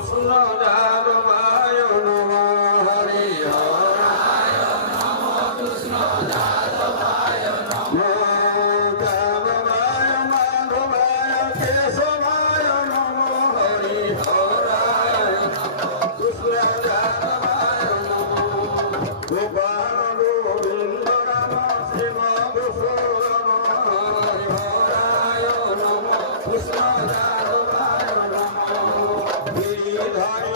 কৃষ্ণ যাদবায় নম হরি হরায় নম কৃষ্ণ যাদবায় নম যাদবায় মাধবায় কেশবায় নম হরি হরায় নম কৃষ্ণ যাদবায় নম গোপাল গোবিন্দ রাম শিব ভূষণ হরি হরায় নম কৃষ্ণ যাদবায় নম গিরিধর